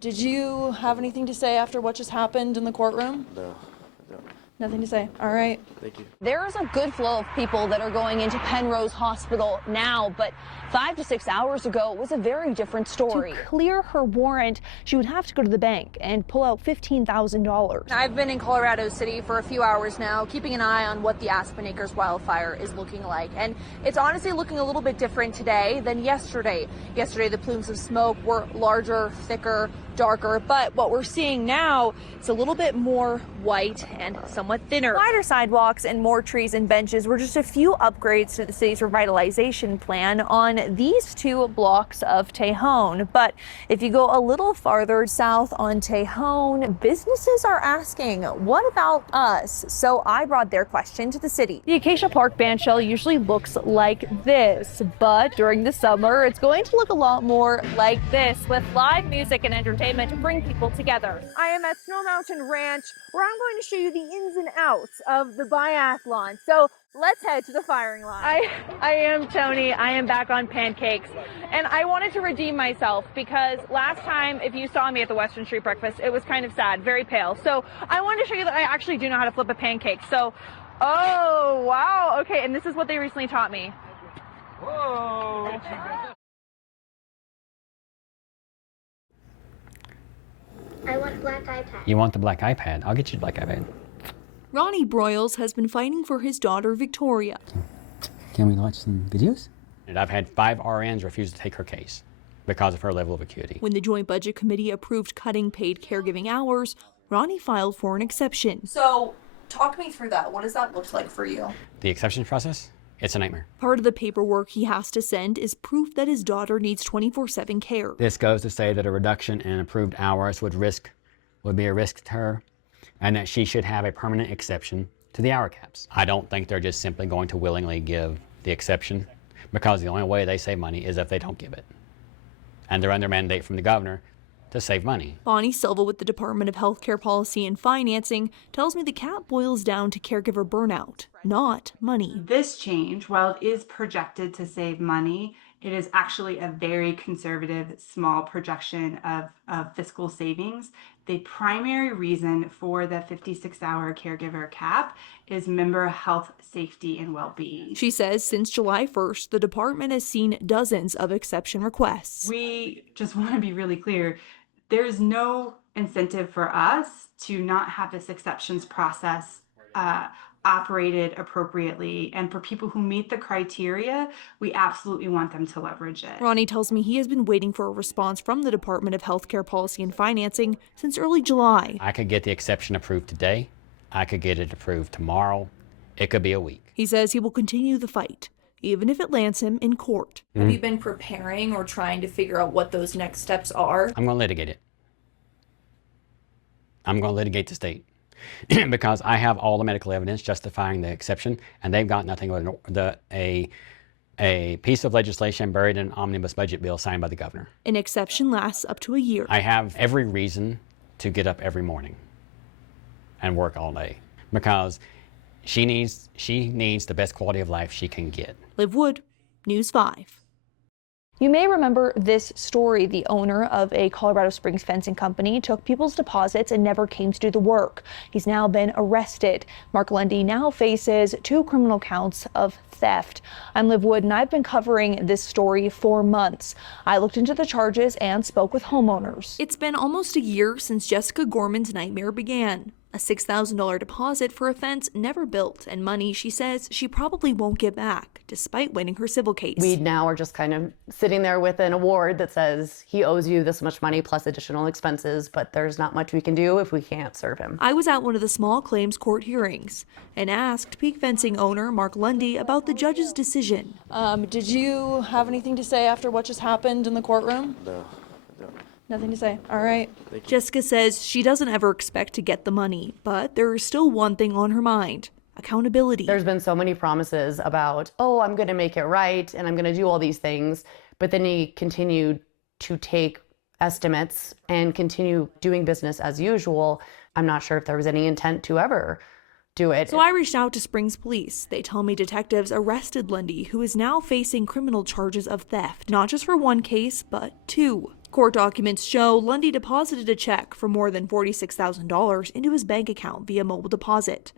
Did you have anything to say after what just happened in the courtroom? No. Nothing to say. All right. Thank you. There is a good flow of people that are going into Penrose Hospital now, but 5 to 6 hours ago it was a very different story. To clear her warrant, she would have to go to the bank and pull out $15,000. I've been in Colorado City for a few hours now, keeping an eye on what the Aspen Acres wildfire is looking like. And it's honestly looking a little bit different today than yesterday. Yesterday, the plumes of smoke were larger, thicker, darker, but what we're seeing now, it's a little bit more white and somewhat thinner. Wider sidewalks and more trees and benches were just a few upgrades to the city's revitalization plan on these two blocks of Tejon. But if you go a little farther south on Tejon, businesses are asking, what about us? So I brought their question to the city. The Acacia Park band shell usually looks like this, but during the summer, it's going to look a lot more like this, with live music and entertainment to bring people together. I am at Snow Mountain Ranch, where I'm going to show you the ins and outs of the biathlon. So let's head to the firing line. I am Tony. I am back on pancakes. And I wanted to redeem myself because last time, if you saw me at the Western Street Breakfast, it was kind of sad, very pale. So I wanted to show you that I actually do know how to flip a pancake. So, oh, wow. Okay, and this is what they recently taught me. Whoa. I want a black iPad. You want the black iPad? I'll get you the black iPad. Ronnie Broyles has been fighting for his daughter, Victoria. Can we watch some videos? And I've had 5 RNs refuse to take her case because of her level of acuity. When the Joint Budget Committee approved cutting paid caregiving hours, Ronnie filed for an exception. So talk me through that. What does that look like for you? The exception process? It's a nightmare. Part of the paperwork he has to send is proof that his daughter needs 24/7 care. This goes to say that a reduction in approved hours would be a risk to her, and that she should have a permanent exception to the hour caps. I don't think they're just simply going to willingly give the exception, because the only way they save money is if they don't give it. And they're under mandate from the governor to save money. Bonnie Silva with the Department of Healthcare Policy and Financing tells me the cap boils down to caregiver burnout, not money. This change, while it is projected to save money, it is actually a very conservative, small projection of fiscal savings. The primary reason for the 56-hour caregiver cap is member health, safety, and well-being. She says since July 1st, the department has seen dozens of exception requests. We just want to be really clear. There's no incentive for us to not have this exceptions process operated appropriately. And for people who meet the criteria, we absolutely want them to leverage it. Ronnie tells me he has been waiting for a response from the Department of Healthcare Policy and Financing since early July. I could get the exception approved today. I could get it approved tomorrow. It could be a week. He says he will continue the fight, even if it lands him in court. Have you been preparing or trying to figure out what those next steps are? I'm going to litigate it. I'm going to litigate the state because I have all the medical evidence justifying the exception, and they've got nothing but a piece of legislation buried in an omnibus budget bill signed by the governor. An exception lasts up to a year. I have every reason to get up every morning and work all day because she needs the best quality of life she can get. Liv Wood, News 5. You may remember this story. The owner of a Colorado Springs fencing company took people's deposits and never came to do the work. He's now been arrested. Mark Lundy now faces 2 criminal counts of theft. I'm Liv Wood, and I've been covering this story for months. I looked into the charges and spoke with homeowners. It's been almost a year since Jessica Gorman's nightmare began. A $6,000 deposit for a fence never built, and money she says she probably won't get back, despite winning her civil case. We now are just kind of sitting there with an award that says he owes you this much money plus additional expenses, but there's not much we can do if we can't serve him. I was at one of the small claims court hearings and asked Peak Fencing owner Mark Lundy about the judge's decision. Did you have anything to say after what just happened in the courtroom? No. Nothing to say. All right. Jessica says she doesn't ever expect to get the money, but there is still one thing on her mind: accountability. There's been so many promises about, oh, I'm going to make it right and I'm going to do all these things, but then he continued to take estimates and continue doing business as usual. I'm not sure if there was any intent to ever do it. So I reached out to Springs Police. They tell me detectives arrested Lundy, who is now facing criminal charges of theft, not just for one case, but 2. Court documents show Lundy deposited a check for more than $46,000 into his bank account via mobile deposit.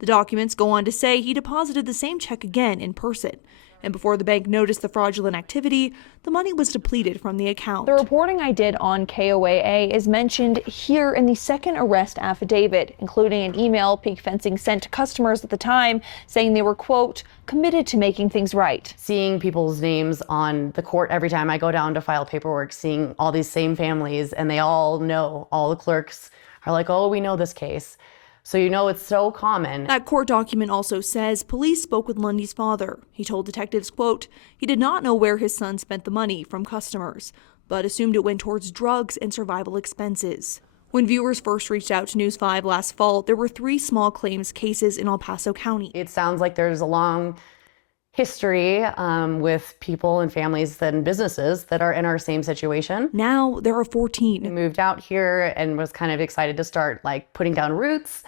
The documents go on to say he deposited the same check again in person, and before the bank noticed the fraudulent activity, the money was depleted from the account. The reporting I did on KOAA is mentioned here in the second arrest affidavit, including an email Peak Fencing sent to customers at the time saying they were, quote, committed to making things right. Seeing people's names on the court every time I go down to file paperwork, seeing all these same families, and they all know, all the clerks are like, oh, we know this case. So you know it's so common. That court document also says police spoke with Lundy's father. He told detectives, quote, he did not know where his son spent the money from customers, but assumed it went towards drugs and survival expenses. When viewers first reached out to News 5 last fall, there were 3 small claims cases in El Paso County. It sounds like there's a long history with people and families and businesses that are in our same situation. Now there are 14. I moved out here and was kind of excited to start like putting down roots,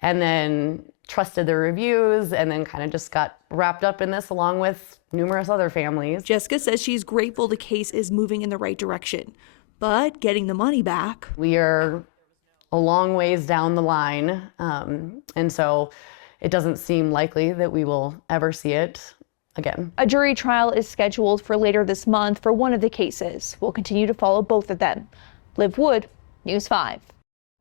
and then trusted the reviews, and then kind of just got wrapped up in this along with numerous other families. Jessica says she's grateful the case is moving in the right direction, but getting the money back. We are a long ways down the line, and so it doesn't seem likely that we will ever see it again. A jury trial is scheduled for later this month for one of the cases. We'll continue to follow both of them. Liv Wood, News 5.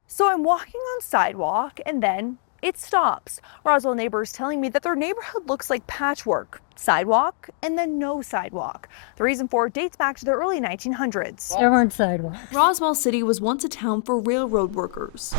So I'm walking on sidewalk and then it stops. Roswell neighbors telling me that their neighborhood looks like patchwork. Sidewalk and then no sidewalk. The reason for it dates back to the early 1900s. There weren't sidewalks. Roswell City was once a town for railroad workers.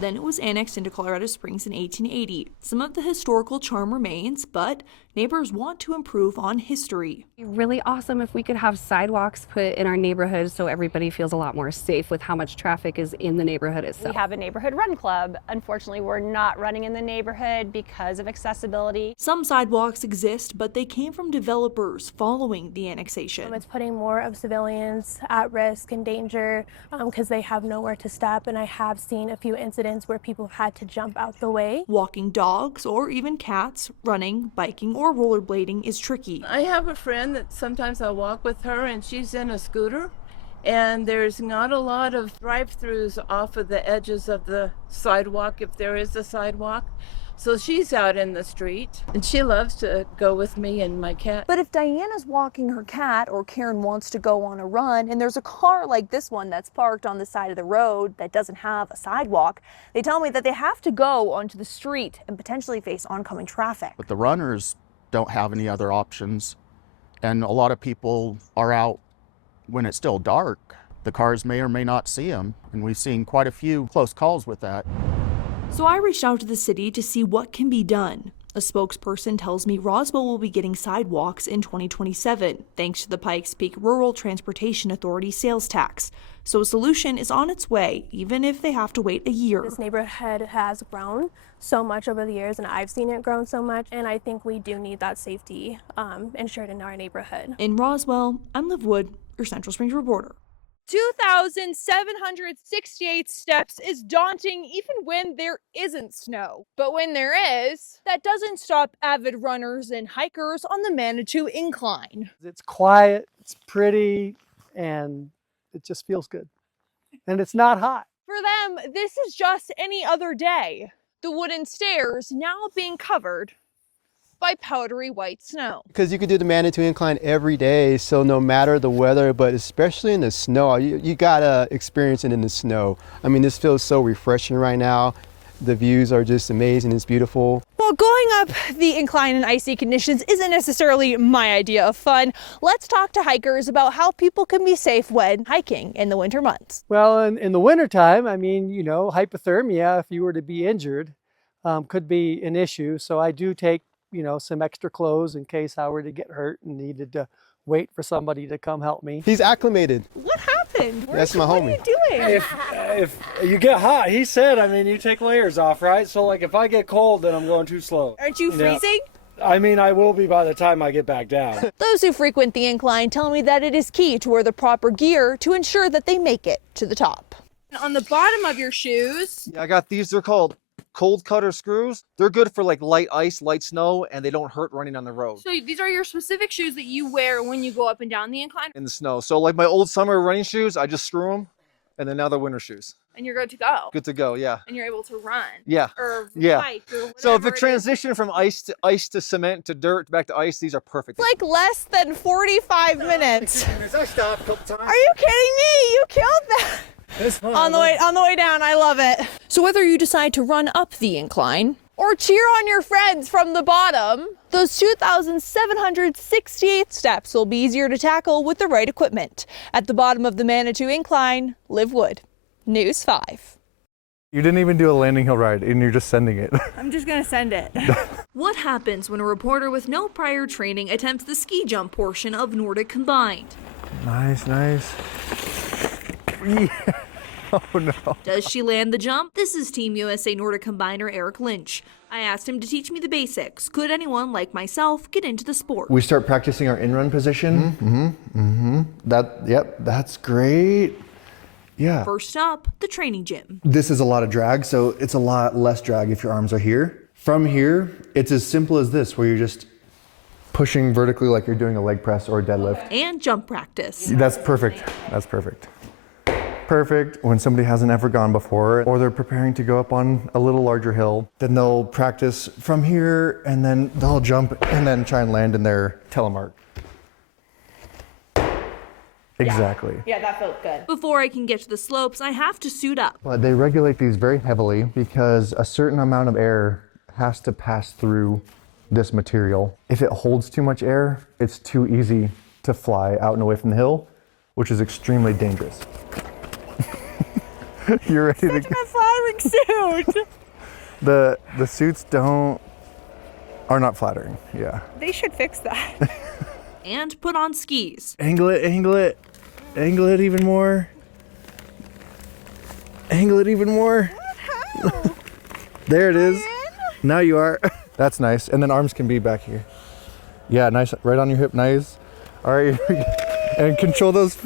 Then it was annexed into Colorado Springs in 1880. Some of the historical charm remains, but neighbors want to improve on history. Really awesome if we could have sidewalks put in our neighborhood so everybody feels a lot more safe with how much traffic is in the neighborhood itself. We have a neighborhood run club. Unfortunately, we're not running in the neighborhood because of accessibility. Some sidewalks exist, but they came from developers following the annexation. It's putting more of civilians at risk and danger because they have nowhere to step, and I have seen a few incidents where people have had to jump out the way. Walking dogs or even cats, running, biking, or rollerblading is tricky. I have a friend that sometimes I'll walk with her, and she's in a scooter, and there's not a lot of drive-throughs off of the edges of the sidewalk if there is a sidewalk. So she's out in the street, and she loves to go with me and my cat. But if Diana's walking her cat or Karen wants to go on a run and there's a car like this one that's parked on the side of the road that doesn't have a sidewalk, they tell me that they have to go onto the street and potentially face oncoming traffic. But the runners don't have any other options, and a lot of people are out when it's still dark. The cars may or may not see them, and we've seen quite a few close calls with that. So I reached out to the city to see what can be done. A spokesperson tells me Roswell will be getting sidewalks in 2027, thanks to the Pikes Peak Rural Transportation Authority sales tax. So a solution is on its way, even if they have to wait a year. This neighborhood has grown so much over the years, and I've seen it grow so much, and I think we do need that safety ensured in our neighborhood. In Roswell, I'm Liv Wood, your Central Springs reporter. 2,768 steps is daunting even when there isn't snow. But when there is, that doesn't stop avid runners and hikers on the Manitou Incline. It's quiet, it's pretty, and it just feels good. And it's not hot. For them, this is just any other day. The wooden stairs now being covered by powdery white snow. Because you could do the Manitou Incline every day, so no matter the weather, but especially in the snow, you gotta experience it in the snow. I mean, this feels so refreshing right now. The views are just amazing, it's beautiful. While going up the incline in icy conditions isn't necessarily my idea of fun, let's talk to hikers about how people can be safe when hiking in the winter months. Well, in the wintertime, I mean, you know, hypothermia, if you were to be injured, could be an issue. So I do take some extra clothes in case I were to get hurt and needed to wait for somebody to come help me. He's acclimated. What happened? That's my homie. What are you doing? If you get hot, he said, I mean, you take layers off, right? So like if I get cold, then I'm going too slow. Aren't you freezing? I mean, I will be by the time I get back down. Those who frequent the incline tell me that it is key to wear the proper gear to ensure that they make it to the top. On the bottom of your shoes, Yeah, I got these, they're called cold cutter screws, they're good for like light ice, light snow, and they don't hurt running on the road. So these are your specific shoes that you wear when you go up and down the incline? In the snow. So like my old summer running shoes, I just screw them, and then now they're winter shoes. And you're good to go. Good to go, yeah. And you're able to run. Yeah. Or Yeah. hike or whatever. So the it is. transition from ice to cement to dirt back to ice, these are perfect. Like less than 45 minutes. I stopped a couple times. Are you kidding me? You killed that. It's fun. On the way down, I love it. So whether you decide to run up the incline or cheer on your friends from the bottom, those 2,768 steps will be easier to tackle with the right equipment. At the bottom of the Manitou Incline, Liv Wood, News 5. You didn't even do a landing hill ride, and you're just sending it. I'm just gonna send it. What happens when a reporter with no prior training attempts the ski jump portion of Nordic Combined? Nice, nice. Yeah. Oh no. Does she land the jump? This is Team USA Nordic Combiner Eric Lynch. I asked him to teach me the basics. Could anyone like myself get into the sport? We start practicing our in-run position. Yep, that's great. Yeah. First up, the training gym. This is a lot of drag, so it's a lot less drag if your arms are here. From here, it's as simple as this, where you're just pushing vertically like you're doing a leg press or a deadlift. And jump practice. That's perfect. That's perfect. Perfect. When somebody hasn't ever gone before, or they're preparing to go up on a little larger hill, then they'll practice from here, and then they'll jump and then try and land in their telemark. Exactly. Yeah, that felt good. Before I can get to the slopes, I have to suit up. But they regulate these very heavily because a certain amount of air has to pass through this material. If it holds too much air, it's too easy to fly out and away from the hill, which is extremely dangerous. You're ready to go. flattering suit. The suits are not flattering. Yeah. They should fix that. And put on skis. Angle it, angle it. Angle it even more. Angle it even more. There it is. Now you are. That's nice. And then arms can be back here. Yeah, nice. Right on your hip, nice. All right. And control those.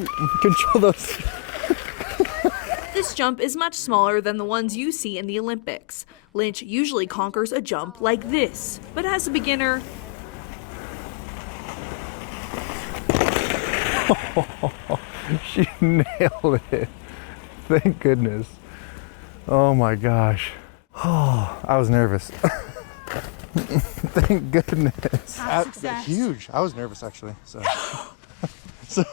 This jump is much smaller than the ones you see in the Olympics. Lynch usually conquers a jump like this, but as a beginner, She nailed it. Thank goodness. Oh my gosh. Oh, I was nervous. Thank goodness. Huge. I was nervous actually. So. This make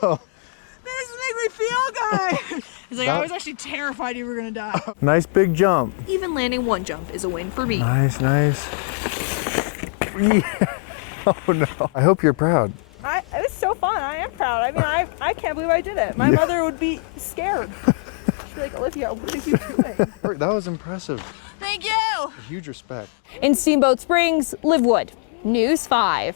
me feel good. It's like I was actually terrified you were gonna die. Nice big jump. even landing one jump is a win for me. Nice, nice. Yeah. Oh no. I hope you're proud. It was so fun. I am proud. I mean, I can't believe I did it. My mother would be scared. She'd be like, Olivia, what are you doing? That was impressive. Thank you. Huge respect. In Steamboat Springs, Liv Wood, News 5.